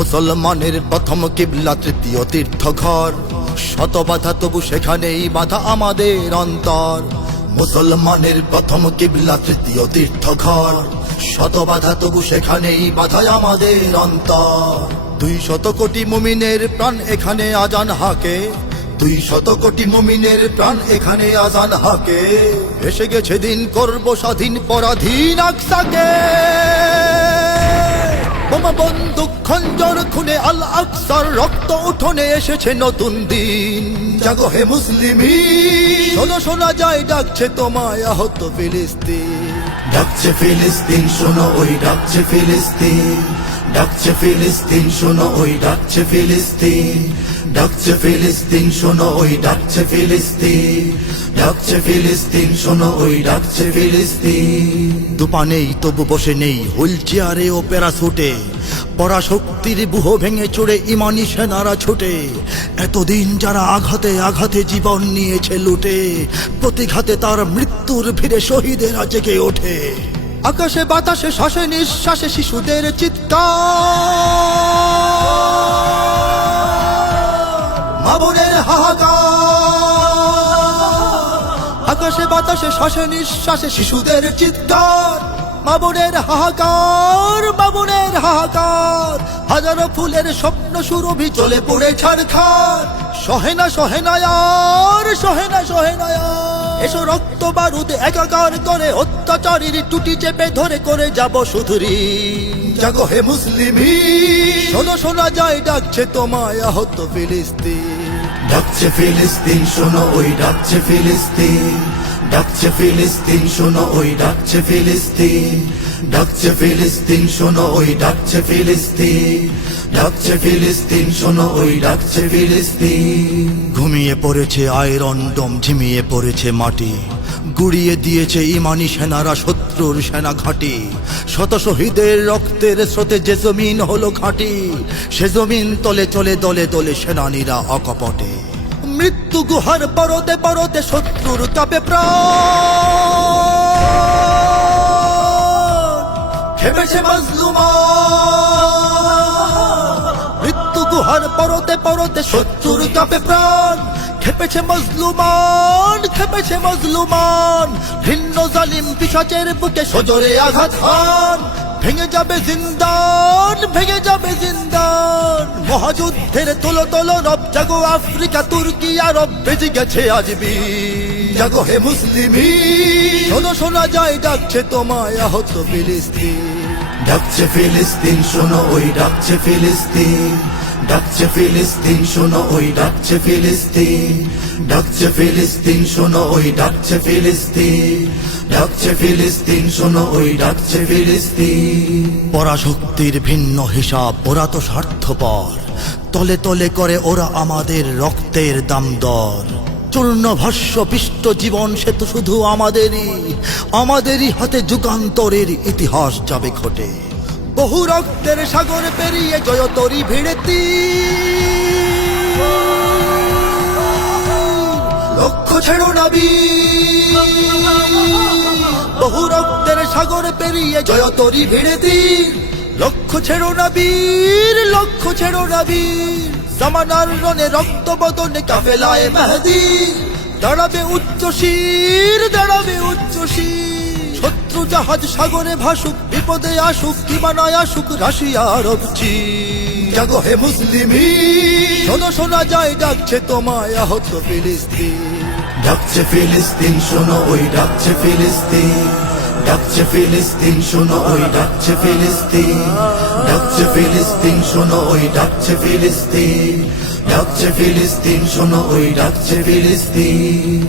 মুসলমানের প্রথম কিবলা তৃতীয় তীর্থ ঘর শত বাধা তবু সেখানেই বাধা আমাদের অন্তর। মুসলমানের প্রথম কিবলা তৃতীয় তীর্থ ঘর শত বাধা তবু সেখানেই বাধা আমাদের অন্তর। দুই শত কোটি মুমিনের প্রাণ এখানে আজান হাকে। দুই শত কোটি মুমিনের প্রাণ এখানে আজান হাকে। এসে গেছে দিন করব স্বাধীন পরাধীন আকসাকে। বোমা বন্দুক খঞ্জর খুনে আল আকসার রক্ত উঠোনে এসেছে নতুন দিন। জাগো হে মুসলিমি, শোনো, শোনা যায়, ডাকছে তোমায় আহত ফিলিস্তিন। ডাকছে ফিলিস্তিন, শোনো ওই ডাকছে ফিলিস্তিন। ডাকছে ফিলিস্তিন, শোনো ওই ডাকছে ফিলিস্তিন। ডাকছে ফিলিস্তিন, শোনো ওই ডাকছে ফিলিস্তিন। ডাকছে ফিলিস্তিন, শোনো ওই ডাকছে ফিলিস্তিন। দুপা নেই তবু বসে নেই, হুইল চেয়ারে ও প্যারাসুটে। পরাশক্তির বুহ ভেঙে চড়ে ইমানি সেনারা ছুটে। এতদিন যারা আঘাতে আঘাতে জীবন নিয়েছে লুটে, প্রতিঘাতে তার মৃত্যুর ভিড়ে শহীদেরা জেগে ওঠে। আকাশে বাতাসে শ্বাসে নিঃশ্বাসে শিশুদের চিৎকার। হাহাকার। আকাশে বাতাসে শ্বাসে নিঃশ্বাসে শিশুদের চিৎকার। মাবনের হাহাকার মাবনের হাহাকার। হাজারো ফুলের স্বপ্ন সুরভি চলে পড়ে ছাড়খার। সহেনা সহেনায়ার সহেনা সহেনায়ার এসো রক্ত বারুদ একাকার করে অত্যাচারীর টুটি চেপে ধরে করে যাব সুধুরি। জাগো হে মুসলিমি। শোনো শোনা যায় ডাকছে তোমায় আহত ফিলিস্তিন। ডাকছে ফিলিস্তিন শোনো ওই ডাকছে ফিলিস্তিন। ডাকছে ফিলিস্তিন, শোনো ওই ডাকছে ফিলিস্তিন। ডাকছে ফিলিস্তিন, শোনো ওই ডাকছে ফিলিস্তিন। ডাকছে ফিলিস্তিন, শোনো ওই ডাকছে ফিলিস্তিন। ঘুমিয়ে পড়েছে আয়রন ডোম, ঝিমিয়ে পড়েছে মাটি। গুড়িয়ে দিয়েছে ইমানি সেনারা, শত্রুর সেনা ঘাঁটি। শত শহীদের রক্তের স্রোতে যে জমিন হলো ঘাঁটি, সে জমিন তলে চলে দলে দলে সেনানীরা অকপটে। মৃত্যু গুহার পরতে পরতে শত্রুর কাপে প্রেমেছে মজলুমা। মৃত্যু গুহার পরতে পরতে শত্রুর কাপে প্রাণ। খেপেছে মজলুমান খেপেছে মজলুমান। ভিন্ন জালিম পিসাচের বুকে সজরে আঘাত হান। ভেঙে যাবে জিন্দান, ভেঙে যাবে জিন্দান। মহাযুদ্ধের তোলো তোলো রব, জাগো আফ্রিকা, তুর্কি, আরব বেজে গেছে আজবি। জাগো হে মুসলিমি, শোনো, শোনা যায়, ডাকছে তোমায় আহত ফিলিস্তিন। ডাকছে ফিলিস্তিন, শোনো, ওই ডাকছে ফিলিস্তিন। ডাকছে ফিলিস্তিন, শোনো ওই ডাকছে ফিলিস্তিন। ডাকছে ফিলিস্তিন, শোনো ওই ডাকছে ফিলিস্তিন। ডাকছে ফিলিস্তিন, শোনো ওই ডাকছে ফিলিস্তিন। পরাশক্তির ভিন্ন হিসাব, ওরা তো স্বার্থপর। তলে তলে করে ওরা আমাদের রক্তের দাম দর চূর্ণ ভস্য পিষ্ট জীবন, সে তো শুধু আমাদেরই। আমাদেরই হাতে যুগান্তরের ইতিহাস যাবে ঘটে বহু রক্তের সাগর পেরিয়ে জয় জয়তরি ভিড়েতি। লক্ষ্য ছেড়ো নাবি। বহু রক্তের সাগর পেরিয়ে ভিড়ে তীর লক্ষ্য ছেড়ো না বীর লক্ষ্য ছেড়ো না বীর জামানার রনে রক্ত বদনে কাফেলায় মেহেদি। দাঁড়াবে উচ্চ শির দাঁড়াবে উচ্চ শির জাহাজ সাগরে ভাসুক বিপদে আসুক কিবা নয় আসুক রাশিয়া আরব চীন জাগো হে মুসলিমি। শোনো শোনা যায় ডাকছে তোমায় আহত ফিলিস্তিন। ডাকছে ফিলিস্তিন শোনো ওই ডাকছে ফিলিস্তিন। ডাকছে ফিলিস্তিন শোনো ওই ডাকছে ফিলিস্তিন। ডাকছে ফিলিস্তিন শোনো ওই ডাকছে ফিলিস্তিন। ডাকছে ফিলিস্তিন শোনো ওই ডাকছে ফিলিস্তিন।